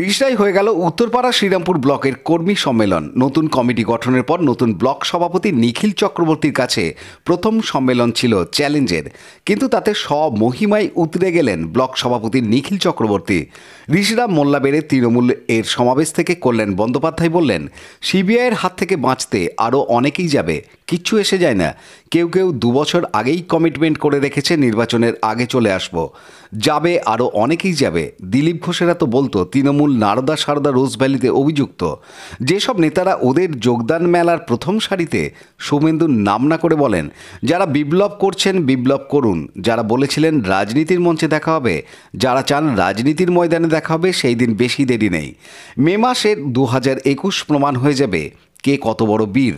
রিষড়ায় হয়ে গেল উত্তরপাড়া শ্রীরামপুর ব্লকের কর্মী সম্মেলন। নতুন কমিটি গঠনের পর নতুন ব্লক সভাপতি নিখিল চক্রবর্তীর কাছে প্রথম সম্মেলন ছিল চ্যালেঞ্জের, কিন্তু তাতে স্বমহিমায় উতরে গেলেন ব্লক সভাপতি নিখিল চক্রবর্তী। রিষড়া মোল্লাবেড়ে তৃণমূল এর সমাবেশ থেকে কল্যাণ বন্দ্যোপাধ্যায় বললেন, সিবিআইয়ের হাত থেকে বাঁচতে আরও অনেকেই যাবে, কিচ্ছু এসে যায় না। কেউ কেউ 2 বছর আগেই কমিটমেন্ট করে রেখেছে নির্বাচনের আগে চলে আসব, যাবে আরও অনেকেই যাবে। দিলীপ ঘোষেরা তো বলতো তৃণমূল নারদা সারদা রোজ ভ্যালিতে অভিযুক্ত। যেসব নেতারা ওদের যোগদান মেলার প্রথম সারিতে, সৌমেন্দুর নাম না করে বলেন, যারা বিপ্লব করছেন বিপ্লব করুন, যারা বলেছিলেন রাজনীতির মঞ্চে দেখা হবে, যারা চান রাজনীতির ময়দানে দেখা হবে, সেই দিন বেশি দেরি নেই। মে মাসের 2021 প্রমাণ হয়ে যাবে কে কত বড় বীর।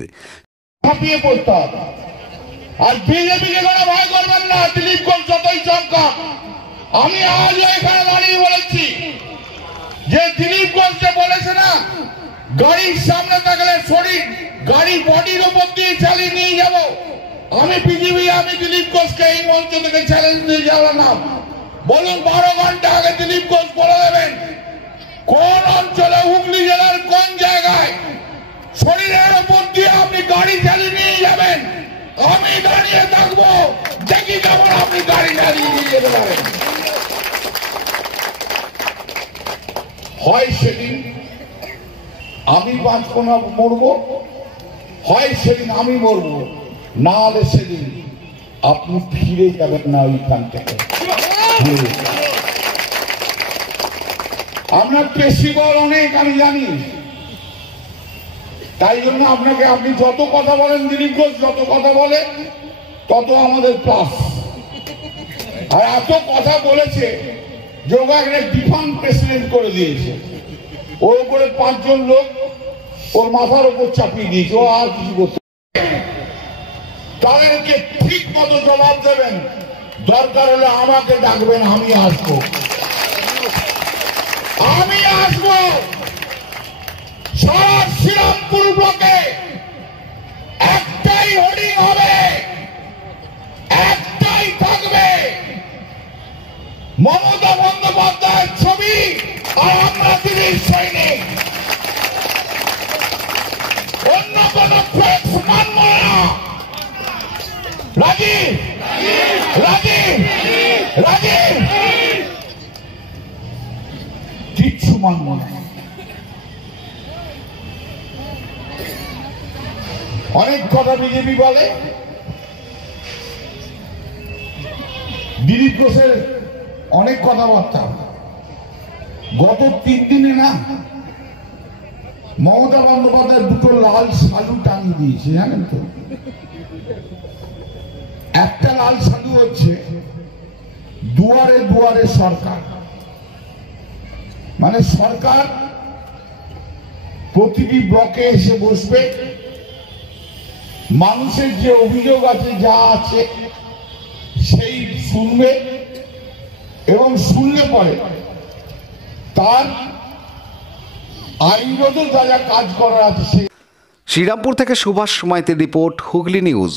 আর বিজেপিকে কোনো ভয় করবেন না, দিলীপ ঘোষ যতই চমকাক। আমি আজ এখানে দাঁড়িয়ে বলেছি যে দিলীপ ঘোষ যে বলেছে না, গাড়ির সামনে থাকলে শরীর গাড়ি বডির উপর দিয়ে চালিয়ে নিয়ে যাব, আমি বিজেপি, আমি দিলীপ ঘোষকে এই মঞ্চ থেকে চ্যালেঞ্জ দিয়ে জানালাম। বলুন 12 ঘন্টা আগে দিলীপ ঘোষ বলে দেবেন কোন অঞ্চলে, হুগলি জেলার কোন জায়গায় শরীরের উপর দিয়ে আপনি গাড়ি চালিয়ে নিয়ে যাবেন। আমি দাঁড়িয়ে থাকবো, দেখি কেমন আপনি গাড়ি চালিয়ে নিয়ে যেতে পারেন। হয় সেদিন আমি বাঁচবো না, মরবো, হয় সেদিন আমি মরবো, না হলে সেদিন আপনি ফিরে যাবেন না ওইখান থেকে। আমরা পেশিবল অনেক, আমি জানি, তাই জন্য আপনাকে, আপনি যত কথা বলেন, দিলীপ ঘোষ যত কথা বলে তত আমাদের প্লাস। আর এত কথা বলেছে যে ওকে ডিফান্ড প্রেসিডেন্ট করে দিয়েছে, ওর উপরে 5 জন লোক ওর মাথার উপর চাপিয়ে দিয়েছে, ও আর কিছু করতে। তাদেরকে ঠিক মতো জবাব দেবেন, দরকার হলে আমাকে ডাকবেন, আমি আসবো, আমি আসবো। সারা শ্রীরামপুর ব্লকে একটাই হোর্ডিং হবে, একটাই থাকবে, মমতা বন্দ্যোপাধ্যায়ের ছবি আর আমরা দিদির সৈনিক। অন্য কোন ফ্লেক্স মানব না। রাজীব, রাজীব, রাজীব, কিচ্ছু মানব না। অনেক কথা বিজেপি বলে, দিলীপ ঘোষের অনেক কথাবার্তা। গত 3 দিনে না মমতা বন্দ্যোপাধ্যায় 2টো লাল সালু টাঙিয়ে দিয়েছে, জানেন তো? একটা লাল সালু হচ্ছে দুয়ারে দুয়ারে সরকার, মানে সরকার প্রতিটি ব্লকে এসে বসবে, মানুষের যে অভিযোগ আছে, যা আছে সেই শুনবে, এবং শুনলে পরে তার আইনগত যা যা কাজ করার আছে। শ্রীরামপুর থেকে সুভাষ মাইতির রিপোর্ট, হুগলি নিউজ।